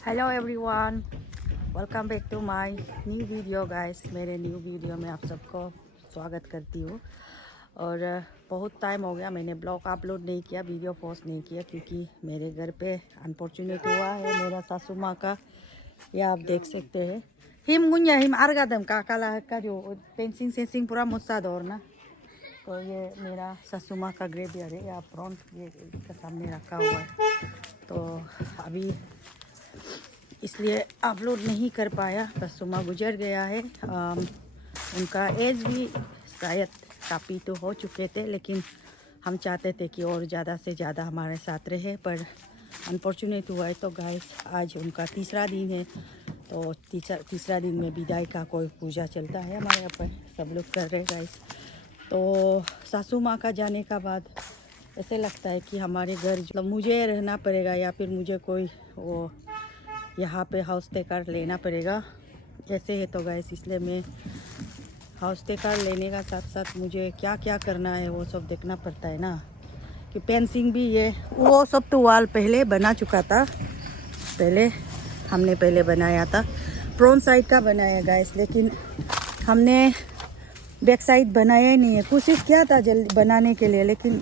Hello everyone, welcome back to my new video guys. मेरे new video में आप सबको स्वागत करती हूँ। और बहुत टाइम हो गया मैंने ब्लॉग अपलोड नहीं किया, वीडियो पोस्ट नहीं किया, क्योंकि मेरे घर पे अनफॉर्चुनेट हुआ है मेरा सासू माँ का। ये आप देख सकते हैं। हिम गुंजा हिम आरगादम काकाला का जो पेंसिंग सेंसिंग पूरा मुस्सा दौर ना। तो ये मेरा सासू माँ का ग्रेवियर है, या फ्रंट ये इसके सामने रखा हुआ है। तो अभी इसलिए अपलोड नहीं कर पाया। सासू गुजर गया है। उनका एज भी शायद काफ़ी तो हो चुके थे, लेकिन हम चाहते थे कि और ज़्यादा से ज़्यादा हमारे साथ रहे, पर अनफॉर्चुनेट हुआ है। तो गाइस आज उनका तीसरा दिन है। तो तीसरा दिन में विदाई का कोई पूजा चलता है हमारे यहाँ पर, सब लोग कर रहे गाइस। तो सासू माँ का जाने का बाद ऐसे लगता है कि हमारे घर मतलब मुझे रहना पड़ेगा, या फिर मुझे कोई वो यहाँ पे हाउस टेकर लेना पड़ेगा। ऐसे है तो गैस, इसलिए मैं हाउस टेकर लेने का साथ साथ मुझे क्या क्या करना है वो सब देखना पड़ता है ना। कि पेंसिंग भी ये वो सब तो वाल पहले बना चुका था, हमने बनाया था। फ्रंट साइड का बनाया गैस, लेकिन हमने बैक साइड बनाया ही नहीं है। कोशिश किया था जल्दी बनाने के लिए, लेकिन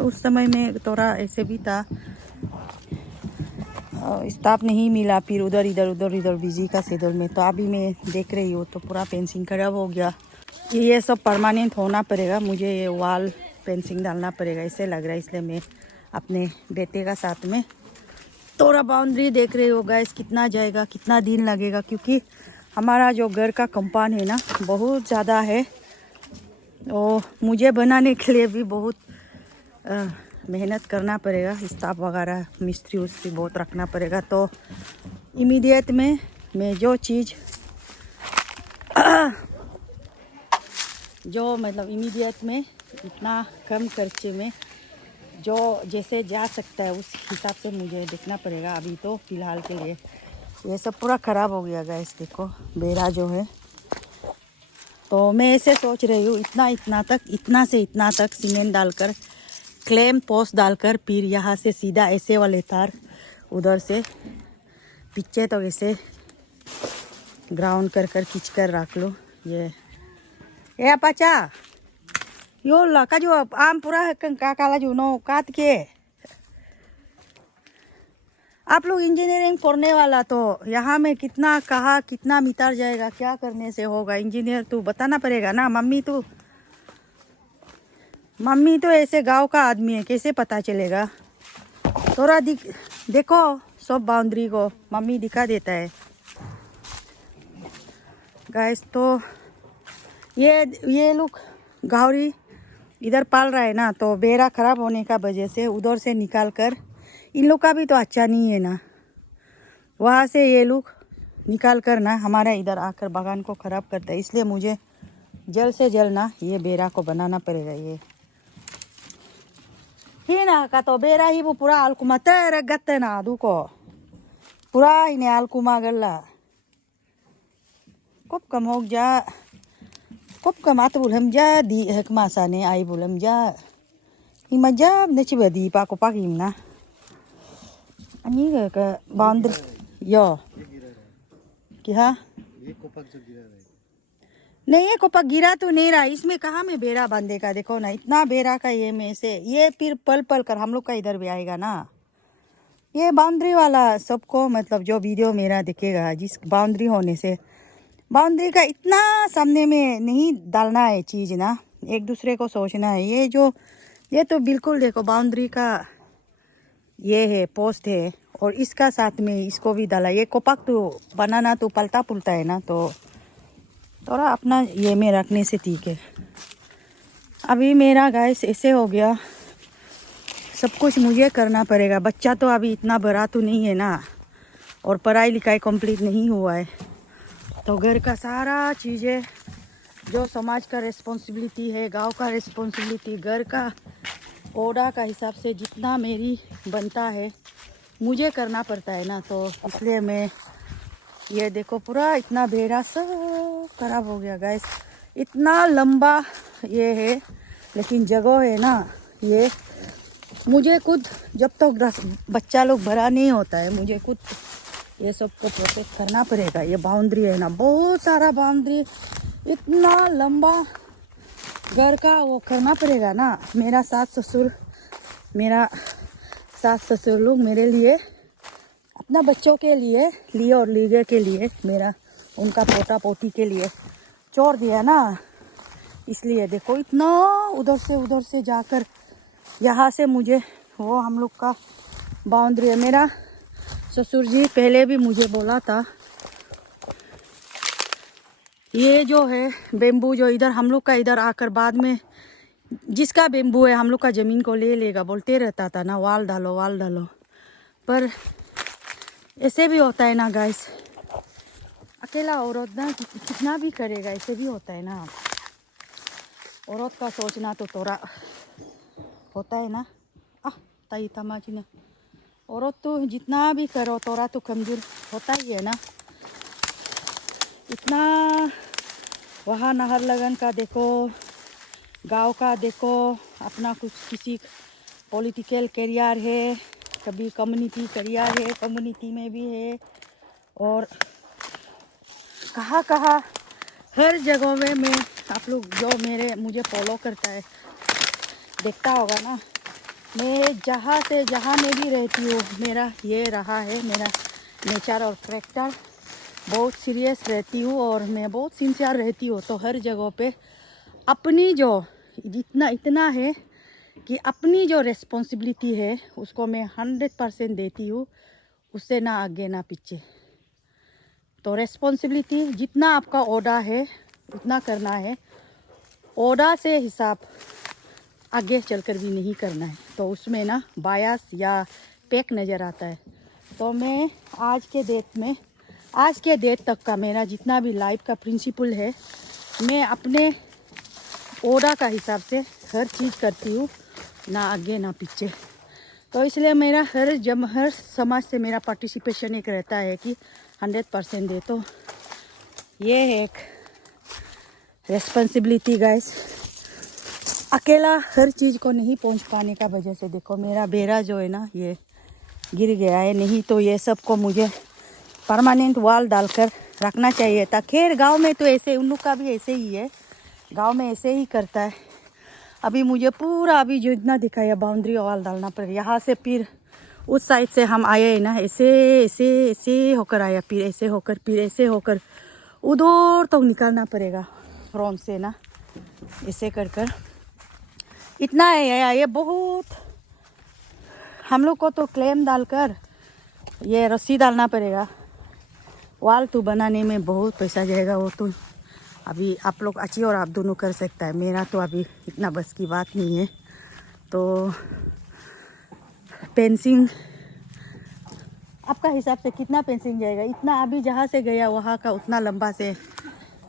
उस समय में थोड़ा ऐसे भी था, स्टाफ नहीं मिला, फिर इधर बिजी का शेड्यूल में। तो अभी मैं देख रही हूँ तो पूरा पेंसिंग खराब हो गया। ये सब परमानेंट होना पड़ेगा, मुझे ये वॉल पेंसिंग डालना पड़ेगा ऐसे लग रहा है। इसलिए मैं अपने बेटे का साथ में थोड़ा बाउंड्री देख रही हो गाइस, कितना जाएगा, कितना दिन लगेगा, क्योंकि हमारा जो घर का कंपाउंड है ना बहुत ज़्यादा है। और मुझे बनाने के लिए भी बहुत मेहनत करना पड़ेगा, स्टाफ वगैरह मिस्त्री उस्त्री बहुत रखना पड़ेगा। तो इमीडिएट में मैं जो चीज़ जो मतलब इमीडिएट में इतना कम खर्चे में जो जैसे जा सकता है उस हिसाब से मुझे देखना पड़ेगा। अभी तो फ़िलहाल के लिए ये सब पूरा ख़राब हो गया गाइस, देखो बेरा जो है। तो मैं ऐसे सोच रही हूँ इतना से इतना तक सीमेंट डालकर, क्लेम पोस्ट डालकर, फिर यहाँ से सीधा ऐसे वाले तार उधर से पीछे तो ऐसे ग्राउंड कर खींच कर रख लो। ये पचा यो लका जो आम पूरा काला जो नो काट के। आप लोग इंजीनियरिंग पढ़ने वाला, तो यहाँ में कितना मीटर जाएगा, क्या करने से होगा। इंजीनियर तो बताना पड़ेगा ना। मम्मी तो ऐसे गांव का आदमी है, कैसे पता चलेगा। थोड़ा देखो सब बाउंड्री को मम्मी दिखा देता है गाइस। तो ये लोग गावरी इधर पाल रहा है ना, तो बेरा खराब होने का वजह से उधर से निकाल कर, इन लोग का भी तो अच्छा नहीं है ना, वहाँ से ये लोग निकाल कर ना हमारे इधर आकर बागान को ख़राब करता है। इसलिए मुझे जल्द से जल्द ना ये बेरा को बनाना पड़ेगा। ये ही ना का तो बेरा ही वो पूरा अलकुमा तेरे गत्ते ना दुको पूरा इन्हें अलकुमा गल्ला कब कम हो जा, कब कम आते बुलम जा दी हक मासा ने आई बुलम जा हिमजा नचिबा दी पाको पाकिम ना अनि का बाउंड्री यो क्या नहीं है। कोपा गिरा तो नहीं रहा, इसमें कहाँ में बेरा बांधेगा। देखो ना इतना बेरा का ये में से ये फिर पल कर हम लोग का इधर भी आएगा ना। ये बाउंड्री वाला सबको मतलब जो वीडियो मेरा दिखेगा, जिस बाउंड्री होने से बाउंड्री का इतना सामने में नहीं डालना है चीज़ ना, एक दूसरे को सोचना है। ये तो बिल्कुल देखो बाउंड्री का ये है पोस्ट है, और इसका साथ में इसको भी डाला। ये कोपक तो बनाना तो पलटा पुलटा है ना, तो थोड़ा अपना ये में रखने से ठीक है। अभी मेरा गाइस ऐसे हो गया, सब कुछ मुझे करना पड़ेगा। बच्चा तो अभी इतना बड़ा तो नहीं है ना, और पढ़ाई लिखाई कंप्लीट नहीं हुआ है। तो घर का सारा चीज़ें जो समाज का रिस्पॉन्सिबिलिटी है, गांव का रिस्पॉन्सिबिलिटी, घर का ओडा का हिसाब से जितना मेरी बनता है मुझे करना पड़ता है ना। तो इसलिए मैं ये देखो पूरा इतना बेड़ा सब खराब हो गया गाइस। इतना लंबा ये है, लेकिन जगह है ना ये मुझे खुद जब तक बच्चा लोग बड़ा नहीं होता है, मुझे खुद ये सबको प्रोटेक्ट करना पड़ेगा। ये बाउंड्री है ना, बहुत सारा बाउंड्री, इतना लंबा घर का वो करना पड़ेगा ना। मेरा सास ससुर लोग मेरे लिए, अपना बच्चों के लिए और लीगे के लिए, मेरा उनका पोता पोती के लिए छोड़ दिया ना। इसलिए देखो इतना उधर से जाकर यहाँ से मुझे वो हम लोग का बाउंड्री है। मेरा ससुर जी पहले भी मुझे बोला था, ये जो है बेम्बू जो इधर हम लोग का इधर आकर बाद में जिसका बेम्बू है हम लोग का ज़मीन को ले लेगा बोलते रहता था ना, वाल डालो। पर ऐसे भी होता है ना गाइस, अकेला औरत ना कितना भी करेगा, ऐसे भी होता है ना। औरत का सोचना तो थोड़ा होता है ना। ताई तमाची ना, औरत तो जितना भी करो थोड़ा तो कमजोर होता ही है ना। इतना वहाँ नाहरलगन का देखो, गांव का देखो, अपना कुछ किसी पॉलिटिकल करियर है, कभी कम्युनिटी करियर है, कम्युनिटी में भी है, और कहाँ हर जगह में मैं, आप लोग जो मुझे फॉलो करता है देखता होगा ना, मैं जहाँ में भी रहती हूँ, मेरा ये रहा है, मेरा नेचर और करैक्टर बहुत सीरियस रहती हूँ और मैं बहुत सिंसियर रहती हूँ। तो हर जगह पे अपनी जो इतना है कि अपनी जो रिस्पॉन्सिबिलिटी है उसको मैं 100% देती हूँ, उससे ना आगे ना पीछे। तो रिस्पॉन्सिबिलिटी जितना आपका ओहदा है उतना करना है, ओहदा से हिसाब आगे चलकर भी नहीं करना है। तो उसमें ना बायस या पैक नज़र आता है। तो मैं आज के डेट तक का मेरा जितना भी लाइफ का प्रिंसिपल है, मैं अपने ओहदा का हिसाब से हर चीज़ करती हूँ, ना आगे ना पीछे। तो इसलिए मेरा हर समाज से मेरा पार्टिसिपेशन एक रहता है कि 100% दे। तो ये है एक रिस्पॉन्सिबिलिटी गाइस। अकेला हर चीज़ को नहीं पहुंच पाने का वजह से देखो मेरा बेरा जो है ना ये गिर गया है, नहीं तो ये सब को मुझे परमानेंट वॉल डालकर रखना चाहिए था। खैर गांव में तो ऐसे उन लोग का भी ऐसे ही है, गांव में ऐसे ही करता है। अभी मुझे पूरा अभी जो इतना दिखाया बाउंड्री वॉल डालना पड़ेगा। यहाँ से फिर उस साइड से हम आए हैं ना, ऐसे होकर आया, फिर ऐसे होकर उधर तक निकालना पड़ेगा फ्रंट से ना, ऐसे कर इतना है। ये बहुत हम लोग को तो क्लेम डालकर ये रस्सी डालना पड़ेगा। वाल तो बनाने में बहुत पैसा जाएगा, वो तो अभी आप लोग अच्छी और आप दोनों कर सकता है, मेरा तो अभी इतना बस की बात नहीं है। तो पेंसिंग आपका हिसाब से कितना पेंसिंग जाएगा, इतना अभी जहाँ से गया वहाँ का उतना लंबा से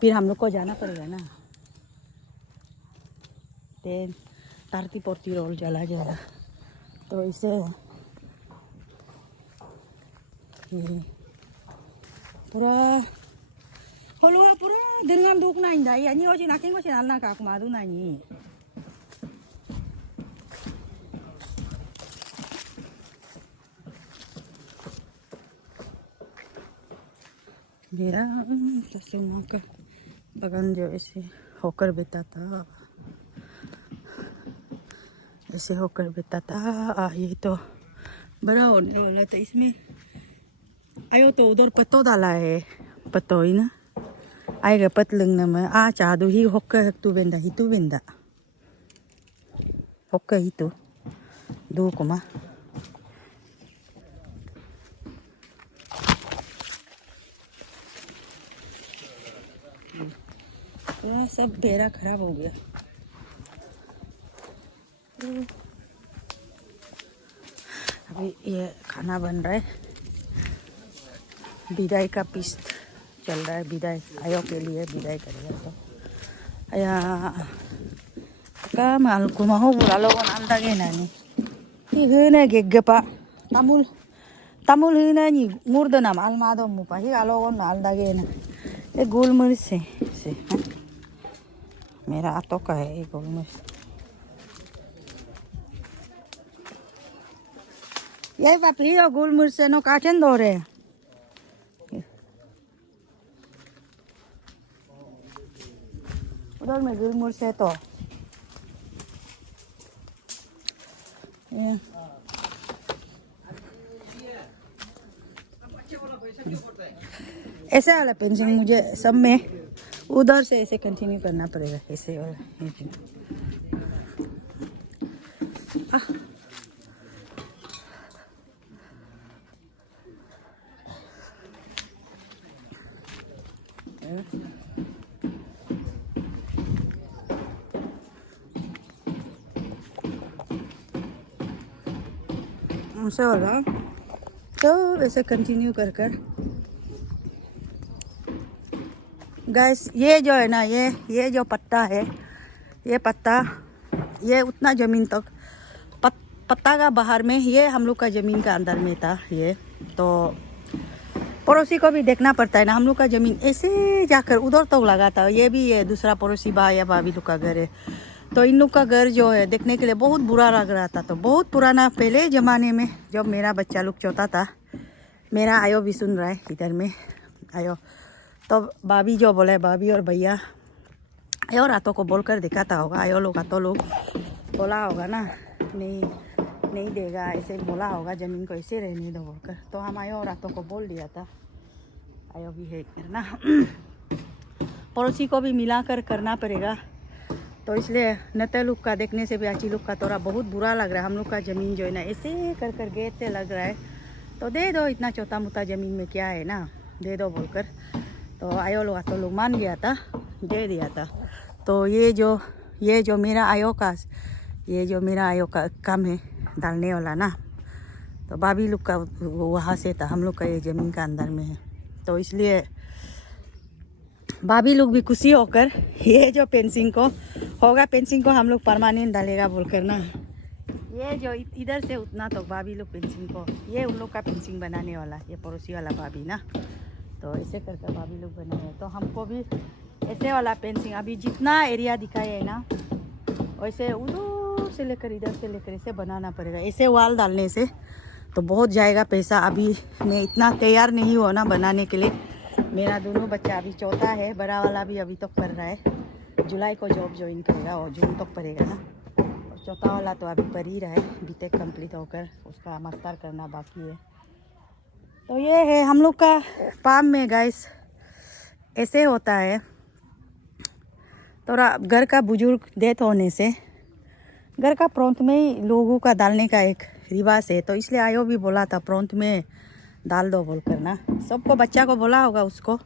फिर हम लोग को जाना पड़ेगा ना। देन तारती पोरती रोल चला जाएगा। तो इसे पूरा हलवा पूरा dengan duk nanya ya ni oji naking ko sinal na ka kumadu nanyi मेरा ससुर का बगान जो ऐसे होकर बेता था, ऐसे होकर बेता था। ये तो बड़ा होने वाला था। इसमें आयो तो उधर पत्तो डाला है, पत्तो ही ना आएगा पतलंग ना में आ चादू ही होकर तू बेंदा होकर ही तो दो कुमा सब बेरा खराब हो गया। अभी ये खाना बन रहा है, बिदाई का पीस चल रहा है। बिदाई आयो के लिए बिदाई करेगा। तो आया का माल को माहो बुला लोगों अंदा के नानी ये है गेगपा तामुल है ना नी मुर्दना माल मादो मुपा ही आलोगों माल दागे ना ये गोलमरिच से मेरा आतो का है ये गोलमरिच। ये बापरी और गोलमरिच से नो काटन दो रे उधर में गुलमुर्ग है तो ये ऐसे वाला पेंसिंग मुझे सब में उधर से ऐसे कंटिन्यू करना पड़ेगा, ऐसे वाला ऐसे वाला तो ऐसे कंटिन्यू कर कर गैस। ये जो है ना, ये जो पत्ता है, ये पत्ता ये उतना ज़मीन तक पत्ता का बाहर में, ये हम लोग का ज़मीन का अंदर में था। ये तो पड़ोसी को भी देखना पड़ता है ना, हम लोग का ज़मीन ऐसे जाकर उधर तक लगा था। ये भी ये दूसरा पड़ोसी भाई या भाभी लोग का घर है। तो इन लोग का घर जो है देखने के लिए बहुत बुरा लग रहा था। तो बहुत पुराना पहले ज़माने में जब मेरा बच्चा लोग छोटा था, मेरा आयो भी सुन रहा है इधर में आयो, तो भाभी जो बोले, भाभी और भैया आयो रातों को बोल कर दिखाता होगा, आयो लोग आतो लोग बोला होगा ना, नहीं देगा, ऐसे बोला होगा ज़मीन को ऐसे रहने दो बोलकर। तो हम आयो रातों को बोल दिया था, आयो भी है करना पड़ोसी को भी मिला कर करना पड़ेगा। तो इसलिए नते लोग का देखने से भी आची लोग का थोड़ा बहुत बुरा लग रहा है। हम लोग का ज़मीन जो है ना ऐसे कर कर गेट से लग रहा है, तो दे दो, इतना छोटा मोटा ज़मीन में क्या है ना, दे दो बोलकर। तो आयो लोग तो लोग मान गया था, दे दिया था। तो ये जो मेरा आयो का काम है डालने वाला ना, तो भाभी लोग का वहाँ से था, हम लोग का ये ज़मीन का अंदर में है। तो इसलिए भाभी लोग भी खुशी होकर ये जो पेंसिंग को हम लोग परमानेंट डालेगा बोलकर ना, ये जो इधर से उतना तो भाभी लोग पेंसिंग को, ये उन लोग का पेंसिंग बनाने वाला, ये पड़ोसी वाला भाभी ना, तो ऐसे करके भाभी लोग बनाए। तो हमको भी ऐसे वाला पेंसिंग अभी जितना एरिया दिखाए है ना, वैसे उधर से लेकर इधर से लेकर ऐसे बनाना पड़ेगा। ऐसे वाल डालने से तो बहुत जाएगा पैसा। अभी मैं इतना तैयार नहीं हुआ ना बनाने के लिए। मेरा दोनों बच्चा अभी छोटा है, बड़ा वाला भी अभी तक पढ़ रहा है, जुलाई को जॉब ज्वाइन करेगा और जून तक पढ़ेगा ना, और छोटा वाला तो अभी पढ़ ही रहा है, बीटेक कंप्लीट होकर उसका मास्टर करना बाकी है। तो ये है हम लोग का पाम में गाइस, ऐसे होता है। थोड़ा घर का बुजुर्ग डेथ होने से घर का प्रॉन्त में ही लोगों का डालने का एक रिवाज है। तो इसलिए आयो भी बोला था प्रॉन्त में डाल दो बोलकर ना, सबको, बच्चा को बोला होगा, उसको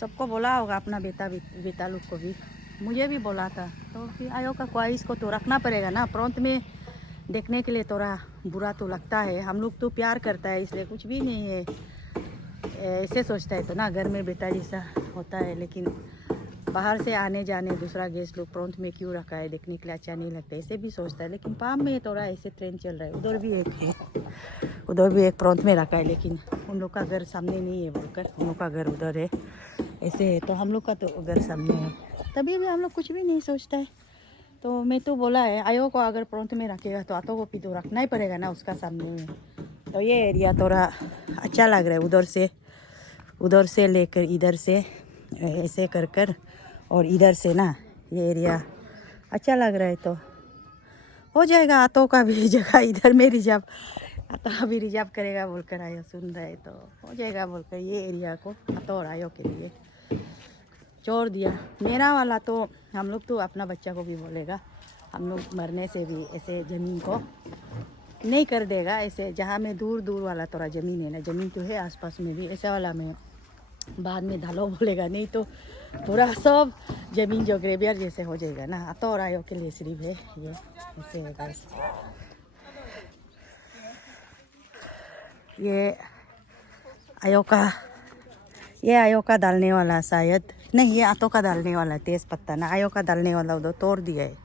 सबको बोला होगा, अपना बेटा लोग को भी, मुझे भी बोला था। तो फिर आयो का ख्वाहिश को तो रखना पड़ेगा ना, प्रॉन्त में देखने के लिए थोड़ा बुरा तो लगता है। हम लोग तो प्यार करता है इसलिए कुछ भी नहीं है, ऐसे सोचता है तो ना, घर में बेटा जैसा होता है। लेकिन बाहर से आने जाने दूसरा गेस्ट लोग प्रॉन्त में क्यों रखा है, देखने के लिए अच्छा नहीं लगता, ऐसे भी सोचता है। लेकिन पाम में थोड़ा ऐसे ट्रेंड चल रहा है। उधर भी एक प्रॉन्त में रखा है, लेकिन उन लोग का घर सामने नहीं है बोलकर, उन लोग का घर उधर है, ऐसे है। तो हम लोग का तो घर सामने है, तभी भी हम लोग कुछ भी नहीं सोचता है। तो मैं तो बोला है, आयो को अगर प्रॉन्त में रखेगा तो आतो को भी तो रखना ही पड़ेगा ना उसका सामने में। तो ये एरिया थोड़ा अच्छा लग रहा है, उधर से लेकर इधर से ऐसे कर कर, और इधर से ना ये एरिया अच्छा लग रहा है। तो हो जाएगा आतो का भी जगह इधर में रिजर्व, आतो भी रिजर्व करेगा बोलकर आयो सुन रहे, तो हो जाएगा बोलकर ये एरिया को आतो और आयो के लिए छोड़ दिया। मेरा वाला तो हम लोग तो अपना बच्चा को भी बोलेगा, हम लोग मरने से भी ऐसे ज़मीन को नहीं कर देगा। ऐसे जहाँ में दूर दूर वाला थोड़ा ज़मीन है ना, ज़मीन तो है आसपास में भी, ऐसा वाला में बाद में ढालो बोलेगा, नहीं तो पूरा सब ज़मीन जो ग्रेवियर जैसे हो जाएगा ना। आतो और आयो के लिए सिर्फ है ये, ऐसे है गाइस। ये आयो का डालने वाला, शायद नहीं, ये आतो का डालने वाला तेज पत्ता ना, आयो का डालने वाला उधर तोड़ दिया है।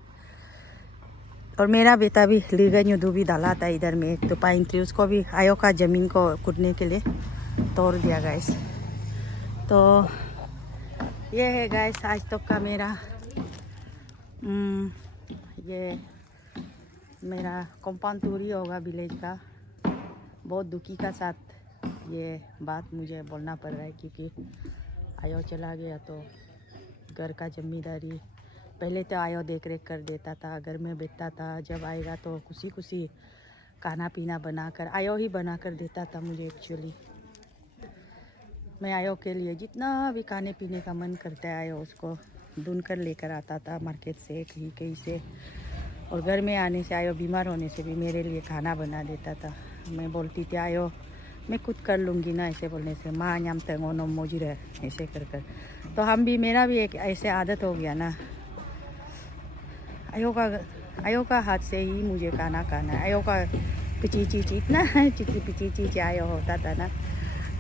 और मेरा बेटा भी लीगन युद्धू भी डाला था इधर में, एक तो पाइन ट्री, उसको भी आयो का ज़मीन को कूदने के लिए तोड़ दिया गाइस। तो ये है गाइस आज तक का ये मेरा कंपाउंड टूरी होगा विलेज का। बहुत दुखी का साथ ये बात मुझे बोलना पड़ रहा है, क्योंकि आयो चला गया तो घर का जिम्मेदारी। पहले तो आयो देख रेख कर देता था, घर में बैठता था। जब आएगा तो खुशी खुशी खाना पीना बनाकर आयो ही बना कर देता था मुझे। एक्चुअली मैं आयो के लिए जितना भी खाने पीने का मन करता है आयो उसको ढूंढ कर लेकर आता था मार्केट से कहीं से। और घर में आने से आयो बीमार होने से भी मेरे लिए खाना बना देता था। मैं बोलती थी आयो मैं खुद कर लूँगी ना, ऐसे बोलने से माँ न्याम तंगो नो मोजी रहे ऐसे कर कर। तो हम भी मेरा भी एक ऐसे आदत हो गया ना। आयो का हाथ से ही मुझे खाना खाना है। आयो का पिची चीची इतना चिची पिची चीची आयो होता था ना।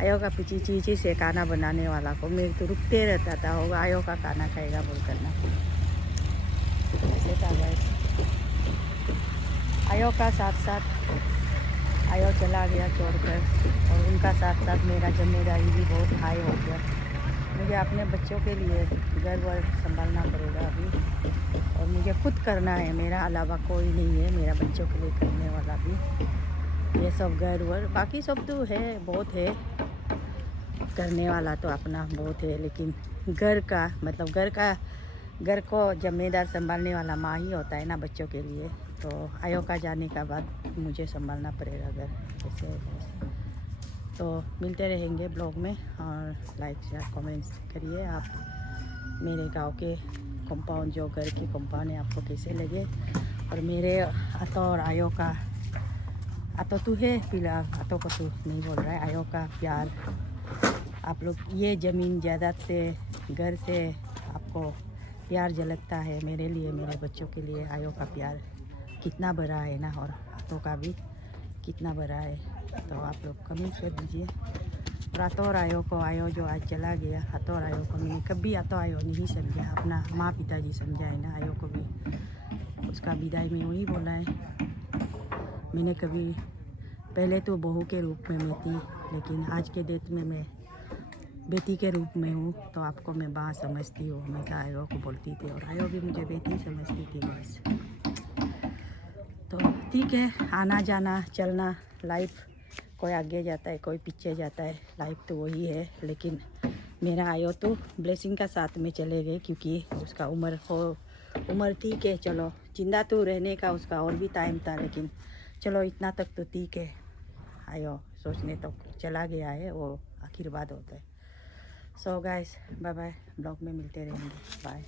आयो का पिची चीची से खाना बनाने वाला को मेरे तो रुकते रहता था, होगा आयो का खाना खाएगा बोल करना। ऐसे था बस। आयो का साथ साथ आयो चला गया छोड़कर, और उनका साथ साथ मेरा जिम्मेदारी भी बहुत हाई हो गया। मुझे अपने बच्चों के लिए घर वर संभालना पड़ेगा अभी, और मुझे खुद करना है। मेरा अलावा कोई नहीं है मेरा बच्चों के लिए करने वाला भी। ये सब घर वर बाकी सब तो है, बहुत है करने वाला तो अपना बहुत है, लेकिन घर का मतलब घर को जिम्मेदार संभालने वाला माँ ही होता है ना बच्चों के लिए। तो आयो का जाने का बाद मुझे संभालना पड़ेगा घर ऐसे। तो मिलते रहेंगे ब्लॉग में, और लाइक शेयर कमेंट्स करिए आप। मेरे गांव के कंपाउंड जो घर के कंपाउंड है आपको कैसे लगे, और मेरे अतो और आयो का अतो तू है फिलहाल, अतो को तू नहीं बोल रहा है, आयो का प्यार आप लोग ये ज़मीन जायदाद से घर से आपको प्यार झलकता है। मेरे लिए मेरे बच्चों के लिए आयो का प्यार कितना बड़ा है ना, और हाथों का भी कितना बड़ा है। तो आप लोग कमेंट कर दीजिए। और आतो और आयो को, आयो जो आज चला गया, आतो और आयो को मैंने कभी आतो आयो नहीं समझा, अपना माँ पिताजी समझा है ना। आयो को भी उसका विदाई में वही बोला है। मैंने कभी पहले तो बहू के रूप में मैं थी, लेकिन आज के डेट में मैं बेटी के रूप में हूँ। तो आपको मैं बात समझती हूँ, हमेशा आयो को बोलती थी, और आयो भी मुझे बेटी समझती थी बस। तो ठीक है, आना जाना चलना लाइफ, कोई आगे जाता है कोई पीछे जाता है, लाइफ तो वही है। लेकिन मेरा आयो तो ब्लेसिंग का साथ में चले गए, क्योंकि उसका उम्र ठीक है। चलो जिंदा तो रहने का उसका और भी टाइम था, लेकिन चलो इतना तक तो ठीक है। आयो सोचने तो चला गया है, वो आखिर होता है। So guys bye bye, blog में मिलते रहेंगे, बाय।